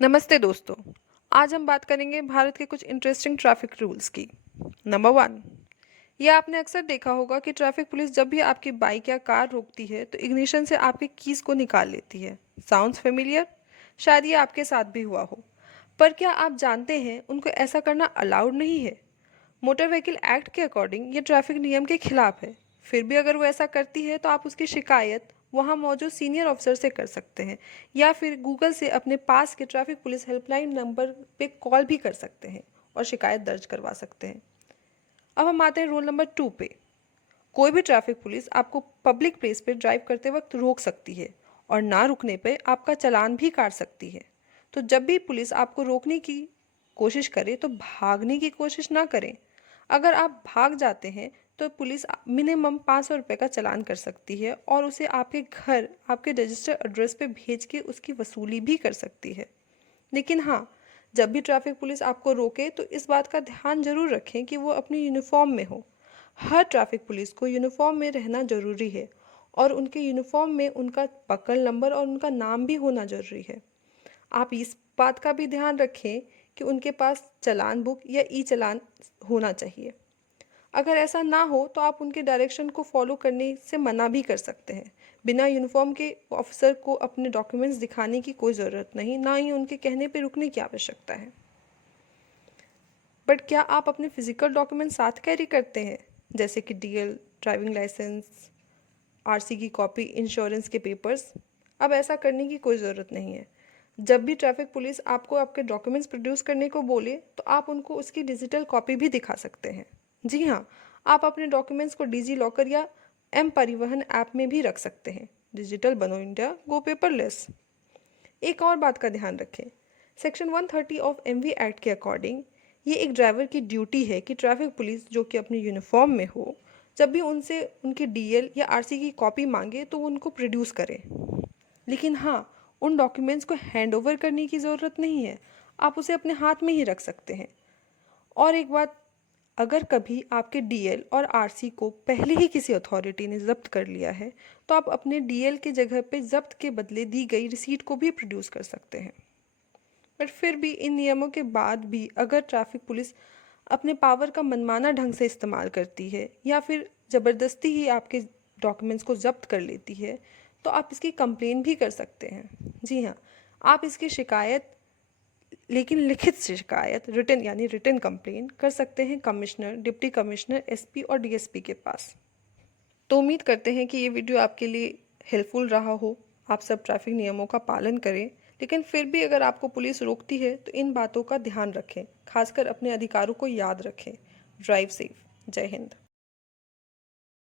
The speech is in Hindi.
नमस्ते दोस्तों। आज हम बात करेंगे भारत के कुछ इंटरेस्टिंग ट्रैफिक रूल्स की। नंबर 1, ये आपने अक्सर देखा होगा कि ट्रैफिक पुलिस जब भी आपकी बाइक या कार रोकती है तो इग्निशन से आपके कीज को निकाल लेती है। Sounds familiar? शायद ये आपके साथ भी हुआ हो। पर क्या आप जानते हैं उनको ऐसा करना अलाउड नहीं है? मोटर व्हीकल एक्ट के अकॉर्डिंग ये ट्रैफिक नियम के खिलाफ है। फिर भी अगर वो ऐसा करती है तो आप उसकी शिकायत वहाँ मौजूद सीनियर ऑफिसर से कर सकते हैं, या फिर गूगल से अपने पास के ट्रैफिक पुलिस हेल्पलाइन नंबर पे कॉल भी कर सकते हैं और शिकायत दर्ज करवा सकते हैं। अब हम आते हैं रूल नंबर 2 पे। कोई भी ट्रैफिक पुलिस आपको पब्लिक प्लेस पे ड्राइव करते वक्त रोक सकती है और ना रुकने पे आपका चालान भी काट सकती है। तो जब भी पुलिस आपको रोकने की कोशिश करे तो भागने की कोशिश ना करें। अगर आप भाग जाते हैं तो पुलिस मिनिमम 500 रुपये का चालान कर सकती है और उसे आपके घर आपके रजिस्टर एड्रेस पे भेज के उसकी वसूली भी कर सकती है। लेकिन हाँ, जब भी ट्रैफिक पुलिस आपको रोके तो इस बात का ध्यान जरूर रखें कि वो अपनी यूनिफॉर्म में हो। हर ट्रैफिक पुलिस को यूनिफॉर्म में रहना जरूरी है और उनके यूनिफॉर्म में उनका पकड़ नंबर और उनका नाम भी होना जरूरी है। आप इस बात का भी ध्यान रखें कि उनके पास चालान बुक या ई चालान होना चाहिए। अगर ऐसा ना हो तो आप उनके डायरेक्शन को फॉलो करने से मना भी कर सकते हैं। बिना यूनिफॉर्म के ऑफिसर को अपने डॉक्यूमेंट्स दिखाने की कोई ज़रूरत नहीं, ना ही उनके कहने पर रुकने की आवश्यकता है। बट क्या आप अपने फिजिकल डॉक्यूमेंट साथ कैरी करते हैं, जैसे कि डीएल, ड्राइविंग लाइसेंस, आरसी की कॉपी, इंश्योरेंस के पेपर्स? अब ऐसा करने की कोई ज़रूरत नहीं है। जब भी ट्रैफिक पुलिस आपको आपके डॉक्यूमेंट्स प्रोड्यूस करने को बोले तो आप उनको उसकी डिजिटल कॉपी भी दिखा सकते हैं। जी हाँ, आप अपने डॉक्यूमेंट्स को डिजी लॉकर या एम परिवहन ऐप में भी रख सकते हैं। डिजिटल बनो इंडिया, गो पेपरलेस। एक और बात का ध्यान रखें, सेक्शन 130 ऑफ एमवी एक्ट के अकॉर्डिंग ये एक ड्राइवर की ड्यूटी है कि ट्रैफिक पुलिस जो कि अपनी यूनिफॉर्म में हो, जब भी उनसे उनकी डीएल या आरसी की कॉपी मांगे तो वो उनको प्रोड्यूस करें। लेकिन हाँ, उन डॉक्यूमेंट्स को हैंड ओवर करने की ज़रूरत नहीं है, आप उसे अपने हाथ में ही रख सकते हैं। और एक बात, अगर कभी आपके डीएल और आरसी को पहले ही किसी अथॉरिटी ने ज़ब्त कर लिया है तो आप अपने डीएल के जगह पे ज़ब्त के बदले दी गई रिसीट को भी प्रोड्यूस कर सकते हैं। बट फिर भी इन नियमों के बाद भी अगर ट्रैफिक पुलिस अपने पावर का मनमाना ढंग से इस्तेमाल करती है या फिर ज़बरदस्ती ही आपके डॉक्यूमेंट्स को ज़ब्त कर लेती है तो आप इसकी कंप्लेन भी कर सकते हैं। जी हाँ, आप इसकी शिकायत, लेकिन लिखित शिकायत, रिटन यानी रिटन कंप्लेन कर सकते हैं कमिश्नर, डिप्टी कमिश्नर, एसपी और डीएसपी के पास। तो उम्मीद करते हैं कि ये वीडियो आपके लिए हेल्पफुल रहा हो। आप सब ट्रैफिक नियमों का पालन करें, लेकिन फिर भी अगर आपको पुलिस रोकती है तो इन बातों का ध्यान रखें, खासकर अपने अधिकारों को याद रखें। Drive safe. जय हिंद।